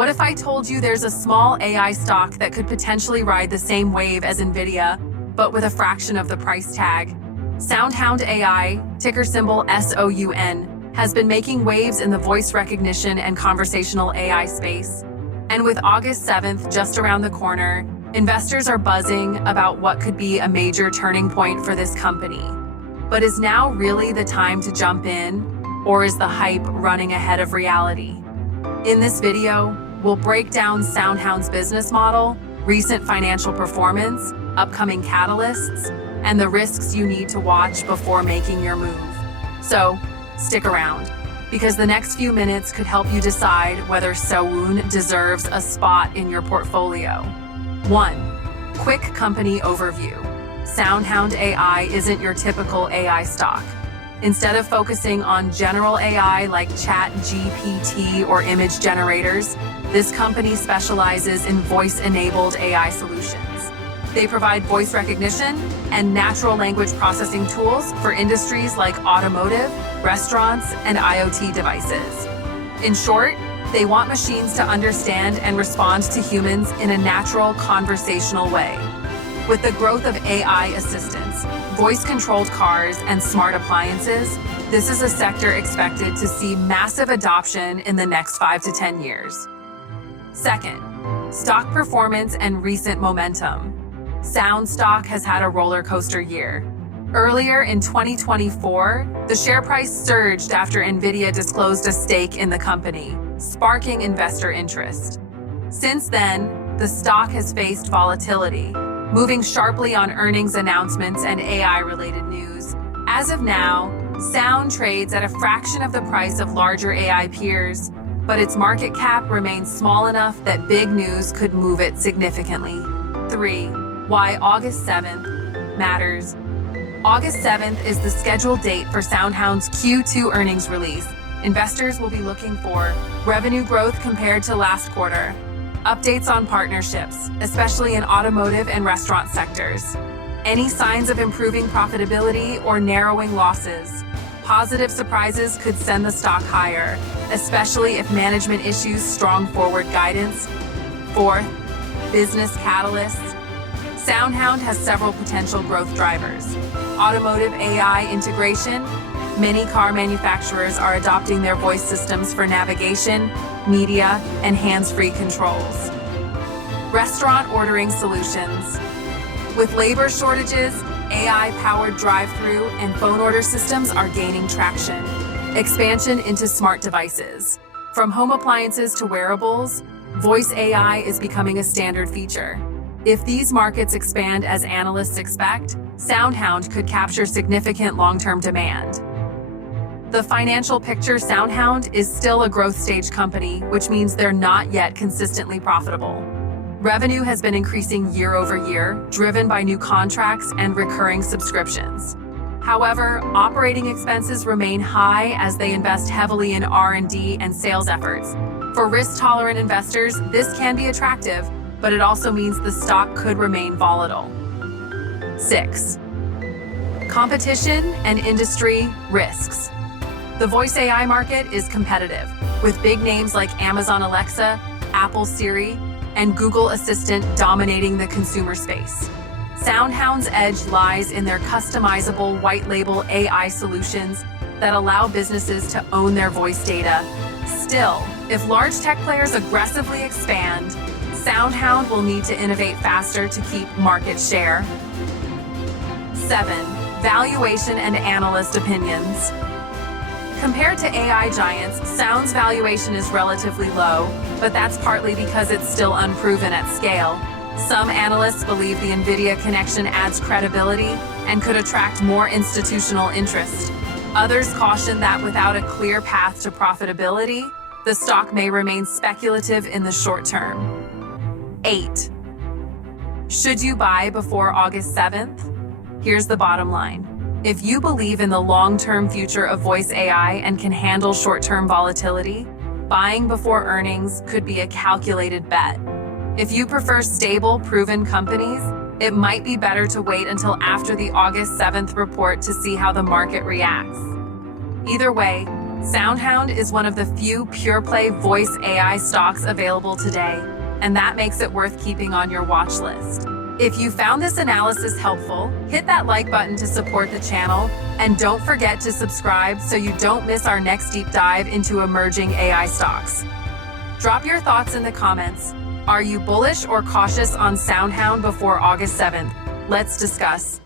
What if I told you there's a small AI stock that could potentially ride the same wave as Nvidia, but with a fraction of the price tag? SoundHound AI, ticker symbol SOUN, has been making waves in the voice recognition and conversational AI space. And with August 7th just around the corner, investors are buzzing about what could be a major turning point for this company. But is now really the time to jump in, or is the hype running ahead of reality? In this video, we'll break down SoundHound's business model, recent financial performance, upcoming catalysts, and the risks you need to watch before making your move. So, stick around, because the next few minutes could help you decide whether SOUN deserves a spot in your portfolio. 1. Quick company overview. SoundHound AI isn't your typical AI stock. Instead of focusing on general AI like ChatGPT or image generators, this company specializes in voice-enabled AI solutions. They provide voice recognition and natural language processing tools for industries like automotive, restaurants, and IoT devices. In short, they want machines to understand and respond to humans in a natural, conversational way. With the growth of AI assistants, voice-controlled cars, and smart appliances, this is a sector expected to see massive adoption in the next 5 to 10 years. Second, stock performance and recent momentum. SOUN stock has had a roller coaster year. Earlier in 2024, the share price surged after Nvidia disclosed a stake in the company, sparking investor interest. Since then, the stock has faced volatility, moving sharply on earnings announcements and AI-related news. As of now, SOUN trades at a fraction of the price of larger AI peers, but its market cap remains small enough that big news could move it significantly. 3. Why August 7th matters. August 7th is the scheduled date for SoundHound's Q2 earnings release. Investors will be looking for revenue growth compared to last quarter, updates on partnerships, especially in automotive and restaurant sectors, any signs of improving profitability or narrowing losses. Positive surprises could send the stock higher, especially if management issues strong forward guidance. 4. Business catalysts. SoundHound has several potential growth drivers. Automotive AI integration. Many car manufacturers are adopting their voice systems for navigation, media, and hands-free controls. Restaurant ordering solutions. With labor shortages, AI-powered drive-thru and phone order systems are gaining traction. Expansion into smart devices. From home appliances to wearables, voice AI is becoming a standard feature. If these markets expand as analysts expect, SoundHound could capture significant long-term demand. The financial picture. SoundHound is still a growth stage company, which means they're not yet consistently profitable. Revenue has been increasing year over year, driven by new contracts and recurring subscriptions. However, operating expenses remain high as they invest heavily in R&D and sales efforts. For risk-tolerant investors, this can be attractive, but it also means the stock could remain volatile. 6. Competition and industry risks. The voice AI market is competitive, with big names like Amazon Alexa, Apple Siri, and Google Assistant dominating the consumer space. SoundHound's edge lies in their customizable white-label AI solutions that allow businesses to own their voice data. Still, if large tech players aggressively expand, SoundHound will need to innovate faster to keep market share. 7. Valuation and analyst opinions. Compared to AI giants, SOUN's valuation is relatively low, but that's partly because it's still unproven at scale. Some analysts believe the Nvidia connection adds credibility and could attract more institutional interest. Others caution that without a clear path to profitability, the stock may remain speculative in the short term. 8. Should you buy before August 7th? Here's the bottom line. If you believe in the long-term future of voice AI and can handle short-term volatility, buying before earnings could be a calculated bet. If you prefer stable, proven companies, it might be better to wait until after the August 7th report to see how the market reacts. Either way, SoundHound is one of the few pure-play voice AI stocks available today, and that makes it worth keeping on your watch list. If you found this analysis helpful, hit that like button to support the channel, and don't forget to subscribe so you don't miss our next deep dive into emerging AI stocks. Drop your thoughts in the comments. Are you bullish or cautious on SoundHound before August 7th? Let's discuss.